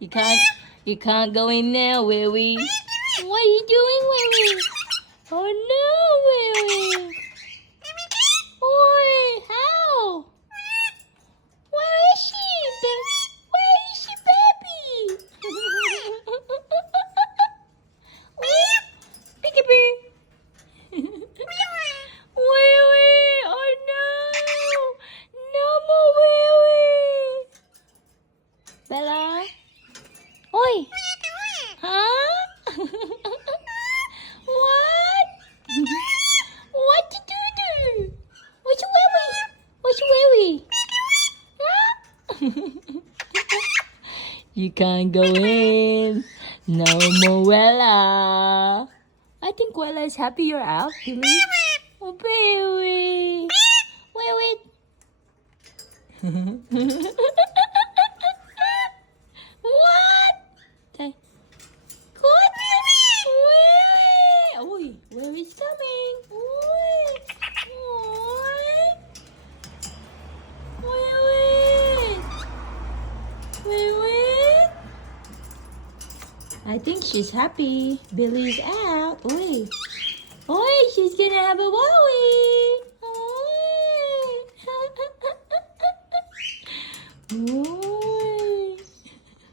You can't you can't go in there, Willie. What are you doing, Willie? Oh no, Willie. Oi, how? Where is she? Where is she, baby? Peekaboo. Willie, oh no. No more Willie. Bella. Oi. Huh? What? What did you do? What's Willie? What's Willie? Huh? You can't go in. No more Wella. I think Wella is happy you're out, Billy. Oh, baby. Wait. What? Say, good. Willie. Oi, Willie's coming. Oi. Oi. Willie. I think she's happy. Billy's out. Oi. Oi, she's gonna have a wow